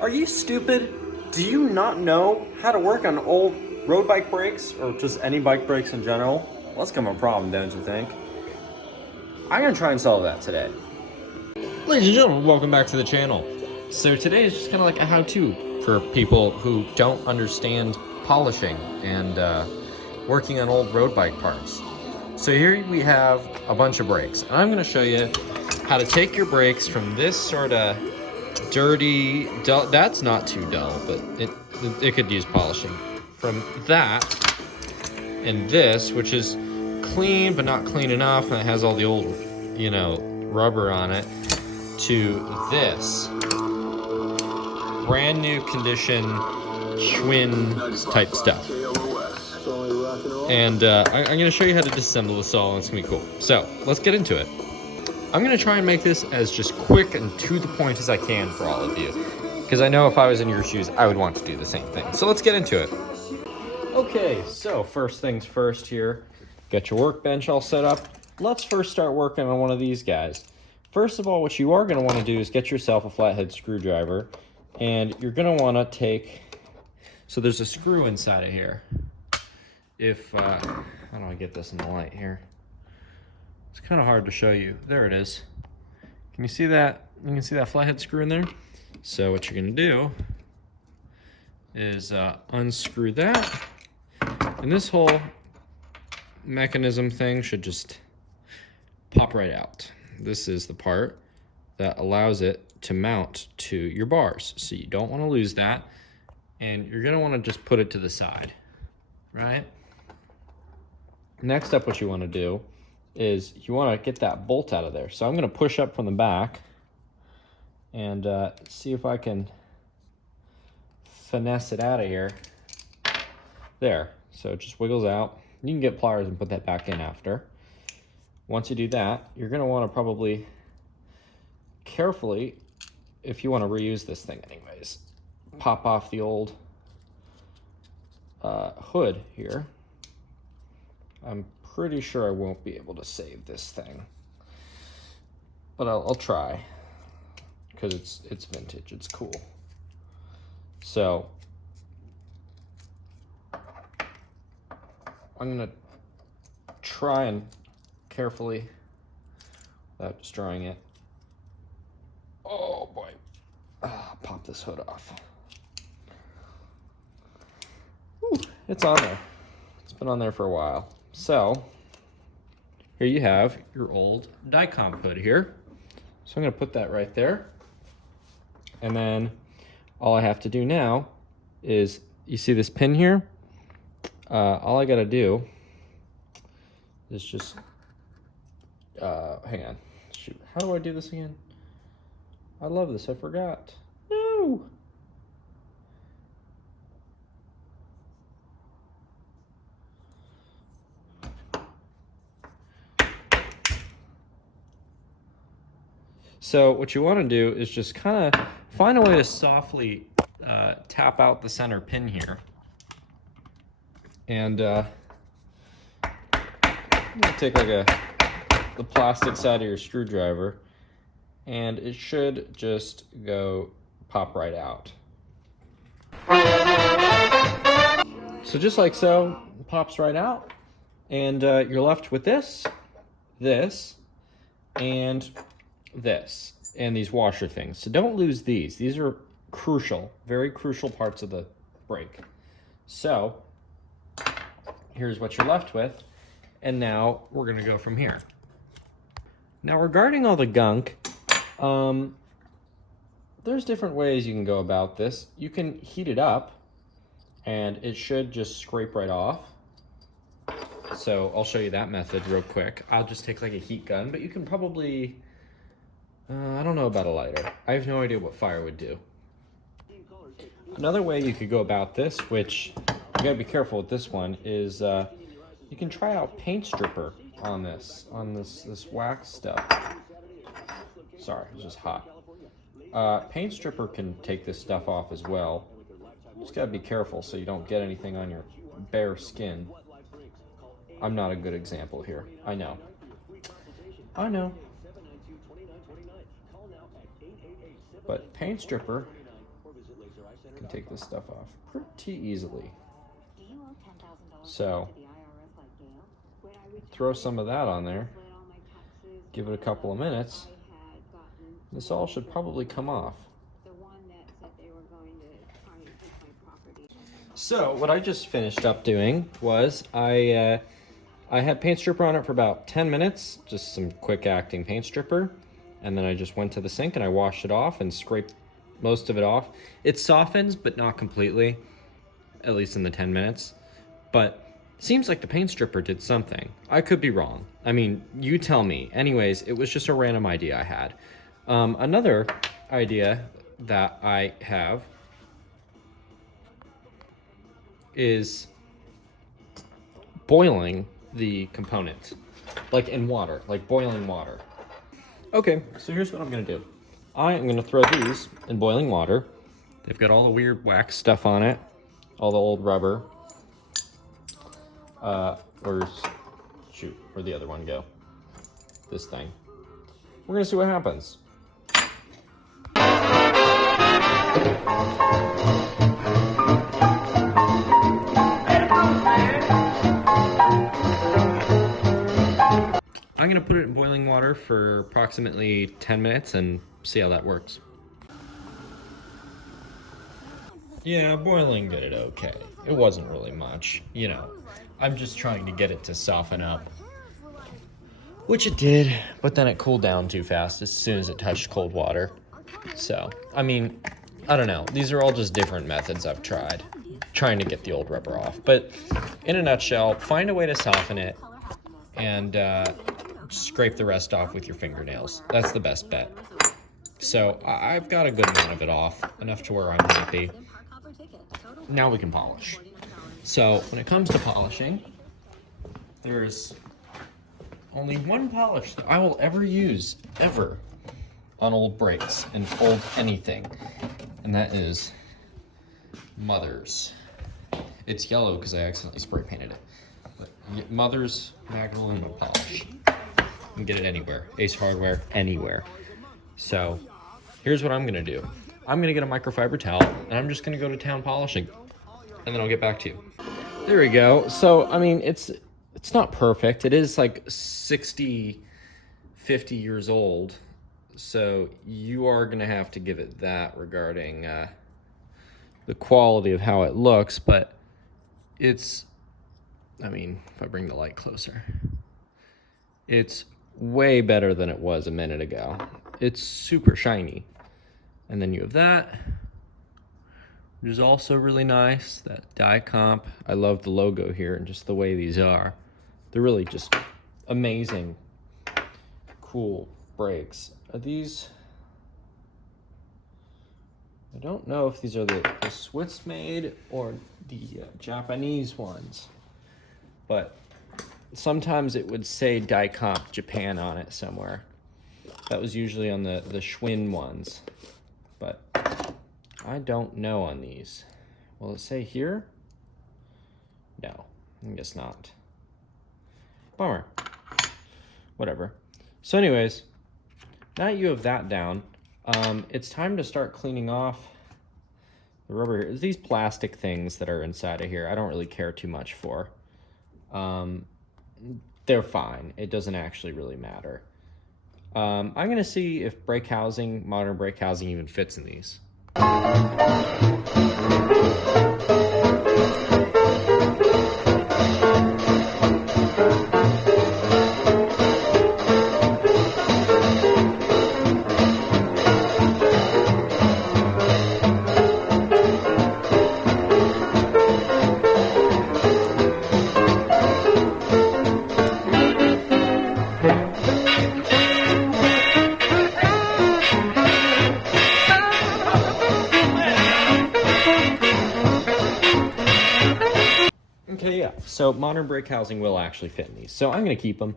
Are you stupid? Do you not know how to work on old road bike brakes or just any bike brakes in general? Well, that's become a problem, don't you think? I'm gonna try and solve that today. Ladies and gentlemen, welcome back to the channel. So today is just kind of like a how-to for people who don't understand polishing and working on old road bike parts. So here we have a bunch of brakes, and I'm going to show you how to take your brakes from this sort of dirty, dull, that's not too dull, but it could use polishing, from that and this, which is clean but not clean enough, and it has all the old, rubber on it, to this brand new condition Schwinn type stuff. And I'm going to show you how to disassemble this all, and it's going to be cool. So let's get into it. I'm going to try and make this as just quick and to the point as I can for all of you, because I know if I was in your shoes, I would want to do the same thing. So let's get into it. Okay, so first things first here, get your workbench all set up. Let's first start working on one of these guys. First of all, what you are going to want to do is get yourself a flathead screwdriver, and you're going to want to take, so there's a screw inside of here. How do I get this in the light here? It's kind of hard to show you. There it is. Can you see that? You can see that flathead screw in there? So what you're going to do is unscrew that, and this whole mechanism thing should just pop right out. This is the part that allows it to mount to your bars. So you don't want to lose that, and you're going to want to just put it to the side, right? Next up, what you want to do is you want to get that bolt out of there. So I'm going to push up from the back and see if I can finesse it out of here. There. So it just wiggles out. You can get pliers and put that back in after. Once you do that, you're going to want to probably carefully, if you want to reuse this thing anyways, pop off the old hood here. I'm pretty sure I won't be able to save this thing, but I'll try, because it's vintage, it's cool. So I'm gonna try and carefully, without destroying it. Oh boy, pop this hood off. Whew, it's on there. It's been on there for a while. So here you have your old Dia Compe hood here. So I'm going to put that right there. And then all I have to do now is, you see this pin here? All I got to do is just, hang on. Shoot, how do I do this again? I love this, I forgot. No! So what you want to do is just kind of find a way to softly tap out the center pin here. And I'm going to take like the plastic side of your screwdriver, and it should just go pop right out. So just like so, it pops right out, and you're left with this, and this, and these washer things. So don't lose these. These are crucial, very crucial parts of the brake. So here's what you're left with, and now we're going to go from here. Now regarding all the gunk, there's different ways you can go about this. You can heat it up, and it should just scrape right off. So I'll show you that method real quick. I'll just take like a heat gun, but you can probably, I don't know about a lighter. I have no idea what fire would do. Another way you could go about this, which you gotta be careful with this one, is you can try out paint stripper on this wax stuff. Sorry, it's just hot. Paint stripper can take this stuff off as well. Just gotta be careful so you don't get anything on your bare skin. I'm not a good example here. I know. But paint stripper You can take this stuff off pretty easily. So throw some of that on there, give it a couple of minutes. This all should probably come off. So what I just finished up doing was I had paint stripper on it for about 10 minutes, just some quick acting paint stripper. And then I just went to the sink and I washed it off and scraped most of it off. It softens, but not completely, at least in the 10 minutes. But seems like the paint stripper did something. I could be wrong. I mean, you tell me. Anyways, it was just a random idea I had. Another idea that I have is boiling the component, like in water, like boiling water. Okay, so here's what I'm gonna do. I am gonna throw these in boiling water. They've got all the weird wax stuff on it, all the old rubber. Where'd the other one go? This thing. We're gonna see what happens. I'm gonna put it in boiling water for approximately 10 minutes and see how that works. Yeah, boiling did it okay. It wasn't really much, you know. I'm just trying to get it to soften up. Which it did, but then it cooled down too fast as soon as it touched cold water. So, I mean, I don't know. These are all just different methods I've tried, trying to get the old rubber off. But in a nutshell, find a way to soften it and scrape the rest off with your fingernails. That's the best bet. So I've got a good amount of it off, enough to where I'm happy. Now we can polish. So when it comes to polishing, there's only one polish that I will ever use, ever, on old brakes and old anything, and that is Mother's. It's yellow because I accidentally spray painted it. But Mother's Magdalena polish. You can get it anywhere. Ace Hardware, anywhere. So here's what I'm gonna do. I'm gonna get a microfiber towel and I'm just gonna go to town polishing, and then I'll get back to you. There we go. So, I mean, it's not perfect. It is like 50 years old. So you are gonna have to give it that regarding the quality of how it looks, but it's, I mean, if I bring the light closer, it's way better than it was a minute ago. It's super shiny. And then you have that, which is also really nice, that Dia Compe. I love the logo here and just the way these are. They're really just amazing, cool brakes. Are these, I don't know if these are the Swiss made or the Japanese ones, but sometimes it would say Dia Compe Japan on it somewhere. That was usually on the Schwinn ones, but I don't know on these. Will it say here? No, I guess not. Bummer. Whatever. So anyways, now that you have that down, it's time to start cleaning off the rubber here. These plastic things that are inside of here, I don't really care too much for. They're fine. It doesn't actually really matter. I'm gonna see if brake housing, modern brake housing, even fits in these. Okay, yeah, so modern brake housing will actually fit in these, so I'm going to keep them.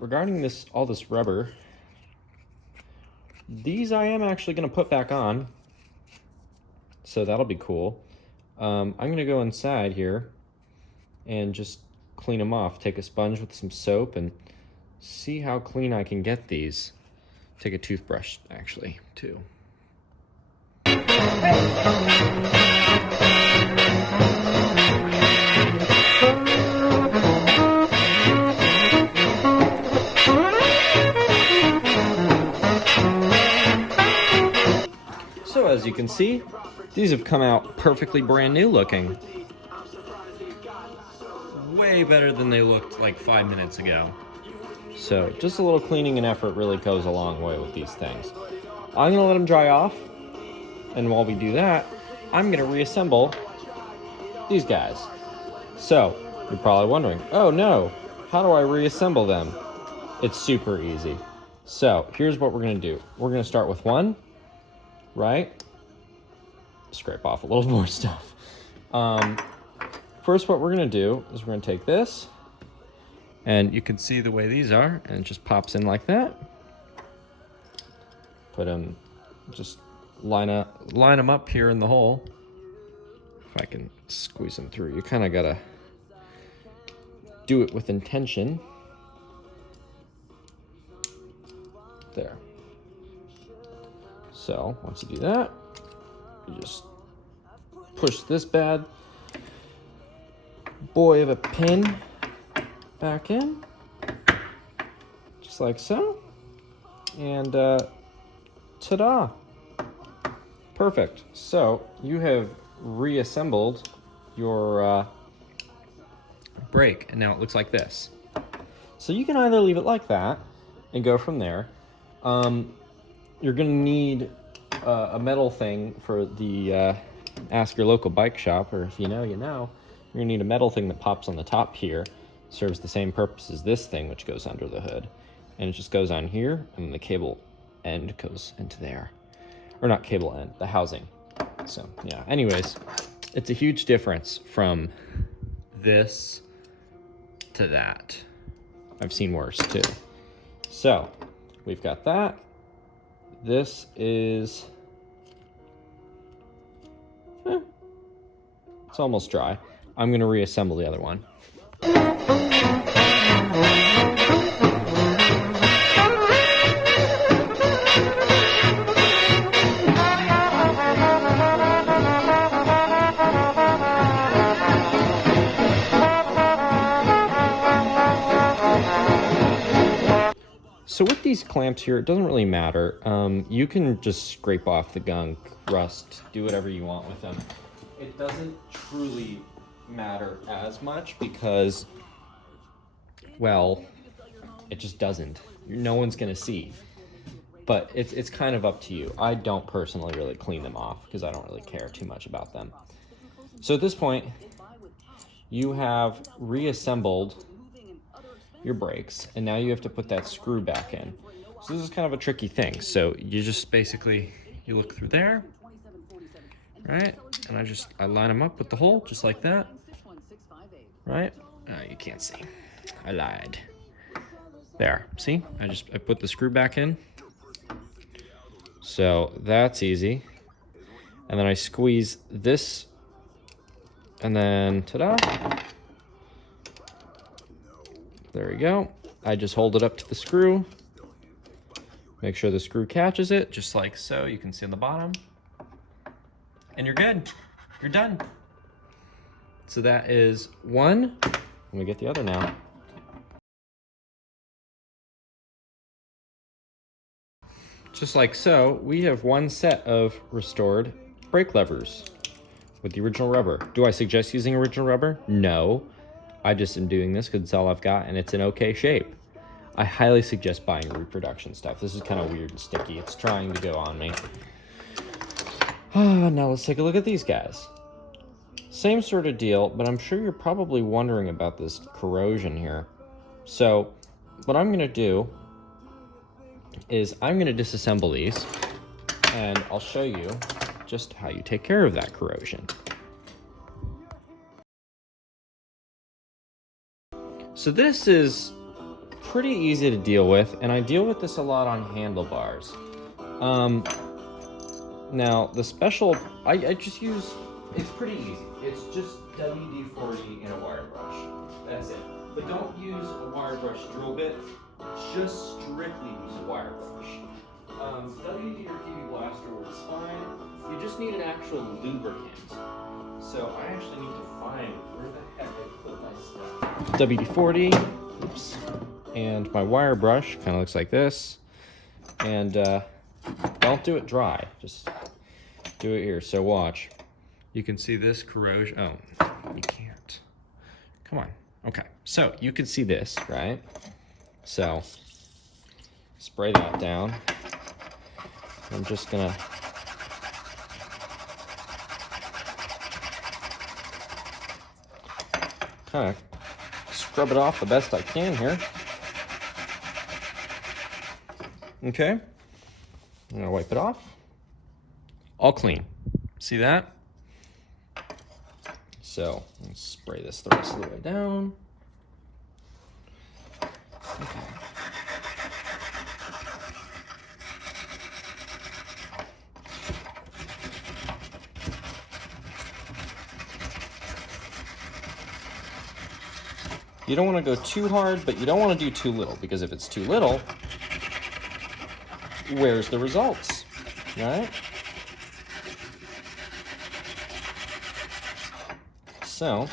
Regarding all this rubber, these I am actually going to put back on, so that'll be cool. I'm going to go inside here and just clean them off. Take a sponge with some soap and see how clean I can get these. Take a toothbrush, actually, too. So as you can see, these have come out perfectly brand new looking. Way better than they looked like 5 minutes ago. So just a little cleaning and effort really goes a long way with these things. I'm gonna let them dry off, and while we do that, I'm gonna reassemble these guys. So you're probably wondering, oh no, how do I reassemble them? It's super easy. So here's what we're gonna do. We're gonna start with one, right? Scrape off a little more stuff. First, what we're gonna do is we're gonna take this, and you can see the way these are, and it just pops in like that. Put them, just line them up here in the hole. If I can squeeze them through, you kind of gotta do it with intention. There. So once you do that, you just push this bad boy of a pin back in, just like so, and ta-da! Perfect. So you have reassembled your brake, and now it looks like this. So you can either leave it like that and go from there. You're gonna need a metal thing for the ask your local bike shop, or if you know, you know. You're gonna need a metal thing that pops on the top here. Serves the same purpose as this thing, which goes under the hood. And it just goes on here, and then the cable end goes into there. Or not cable end, the housing. So yeah, anyways, it's a huge difference from this to that. I've seen worse too. So we've got that. This is, it's almost dry. I'm gonna reassemble the other one. So with these clamps here, it doesn't really matter. You can just scrape off the gunk, rust, do whatever you want with them. It doesn't truly matter as much because, well, it just doesn't. No one's gonna see. But it's kind of up to you. I don't personally really clean them off because I don't really care too much about them. So at this point, you have reassembled your brakes, and now you have to put that screw back in. So this is kind of a tricky thing. So you just basically, you look through there, right? And I line them up with the hole, just like that, right? You can't see, I lied. There, see? I put the screw back in. So that's easy. And then I squeeze this, and then ta-da. There we go. I just hold it up to the screw. Make sure the screw catches it, just like so. You can see on the bottom. And you're good. You're done. So that is one. Let me get the other now. Just like so, we have one set of restored brake levers with the original rubber. Do I suggest using original rubber? No. I just am doing this because it's all I've got and it's in okay shape. I highly suggest buying reproduction stuff. This is kind of weird and sticky. It's trying to go on me. Now let's take a look at these guys. Same sort of deal, but I'm sure you're probably wondering about this corrosion here. So what I'm gonna do is I'm gonna disassemble these and I'll show you just how you take care of that corrosion. So this is pretty easy to deal with, and I deal with this a lot on handlebars. Now the special, I just use, it's pretty easy. It's just WD-40 in a wire brush. That's it. But don't use a wire brush drill bit. Just strictly use a wire brush. WD or TV Blaster works fine. You just need an actual lubricant. So I actually need to find where the heck I put my stuff. WD-40, oops, and my wire brush kind of looks like this. And don't do it dry. Just do it here. So watch. You can see this corrosion. Oh, you can't. Come on. Okay, so you can see this, right? So spray that down. I'm just gonna kind of scrub it off the best I can here. Okay, I'm gonna wipe it off. All clean. See that? So let's spray this the rest of the way down. Okay. You don't want to go too hard, but you don't want to do too little, because if it's too little, where's the results, right? So,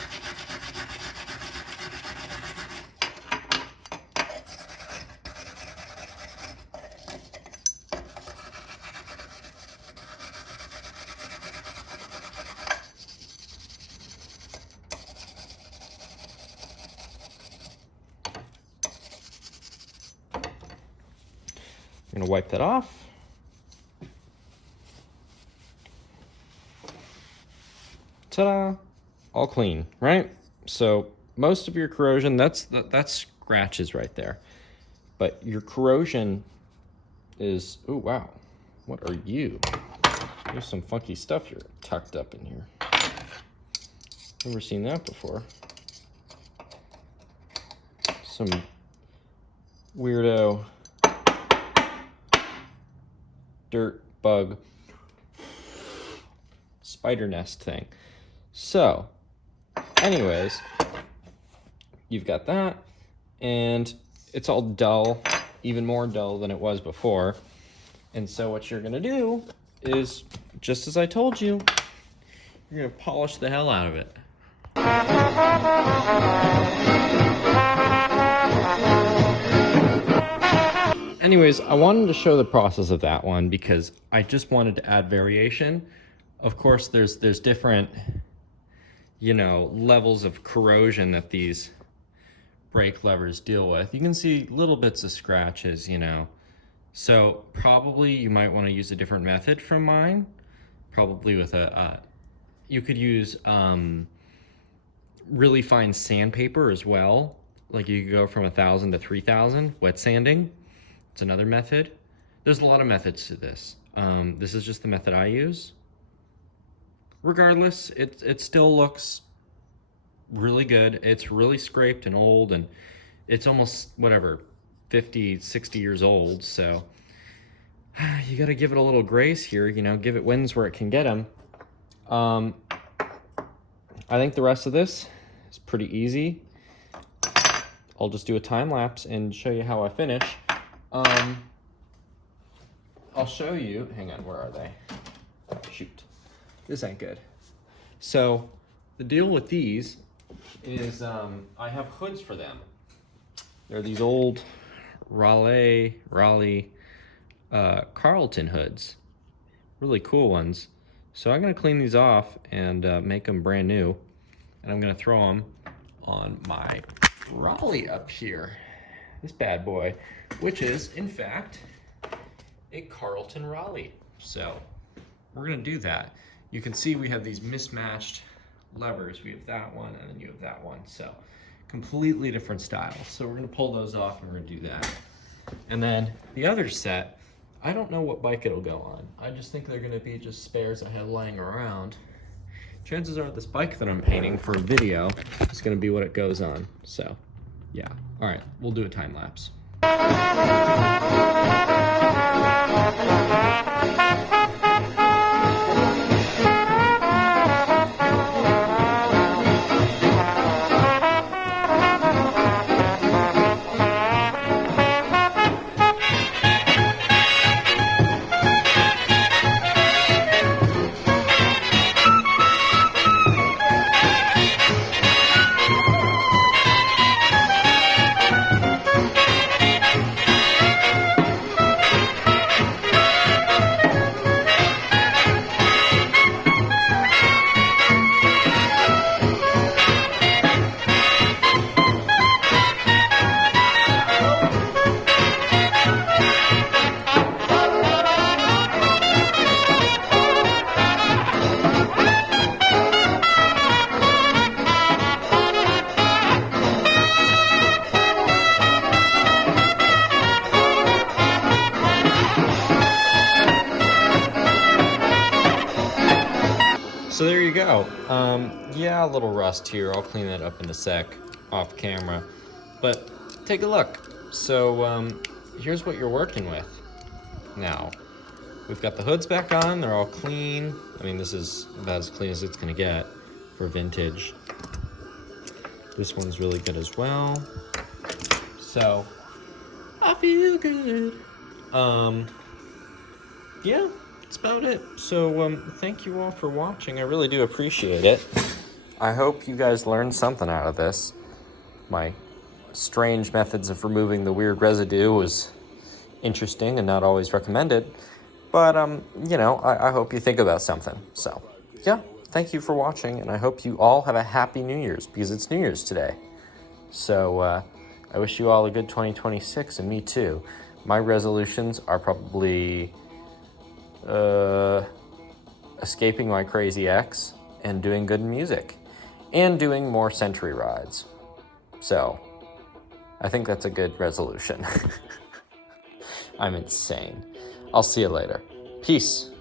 I'm gonna wipe that off. Ta-da! All clean, right? So most of your corrosion, that's scratches right there. But your corrosion is, oh wow, what are you? There's some funky stuff you're tucked up in here. Never seen that before. Some weirdo dirt bug spider nest thing. So anyways, you've got that, and it's all dull, even more dull than it was before. And so what you're gonna do is, just as I told you, you're gonna polish the hell out of it. Anyways, I wanted to show the process of that one because I just wanted to add variation. Of course, there's different, you know, levels of corrosion that these brake levers deal with. You can see little bits of scratches, you know. So probably you might want to use a different method from mine. Probably with you could use really fine sandpaper as well. Like you could go from 1,000 to 3,000, wet sanding. It's another method. There's a lot of methods to this. This is just the method I use. Regardless, it still looks really good. It's really scraped and old, and it's almost, whatever, 50, 60 years old. So you got to give it a little grace here, you know, give it wins where it can get them. I think the rest of this is pretty easy. I'll just do a time lapse and show you how I finish. I'll show you, hang on, where are they? Shoot, this ain't good. So the deal with these is I have hoods for them. They're these old Raleigh Carlton hoods, really cool ones. So I'm gonna clean these off and make them brand new, and I'm gonna throw them on my Raleigh up here, this bad boy, which is in fact a Carlton Raleigh. So we're gonna do that. You can see we have these mismatched levers. We have that one and then you have that one. So completely different styles. So we're gonna pull those off and we're gonna do that. And then the other set, I don't know what bike it'll go on. I just think they're gonna be just spares I have lying around. Chances are this bike that I'm painting for video is gonna be what it goes on. So yeah, all right, we'll do a time lapse. So there you go. Yeah, a little rust here. I'll clean that up in a sec off camera. But take a look. So here's what you're working with now. We've got the hoods back on. They're all clean. I mean, this is about as clean as it's going to get for vintage. This one's really good as well. So I feel good. Yeah, that's about it. So thank you all for watching. I really do appreciate it. I hope you guys learned something out of this. My strange methods of removing the weird residue was interesting and not always recommended. But, you know, I hope you think about something. So, yeah, thank you for watching, and I hope you all have a happy New Year's, because it's New Year's today. So, I wish you all a good 2026, and me too. My resolutions are probably escaping my crazy ex and doing good music and doing more century rides. So, I think that's a good resolution. I'm insane. I'll see you later. Peace.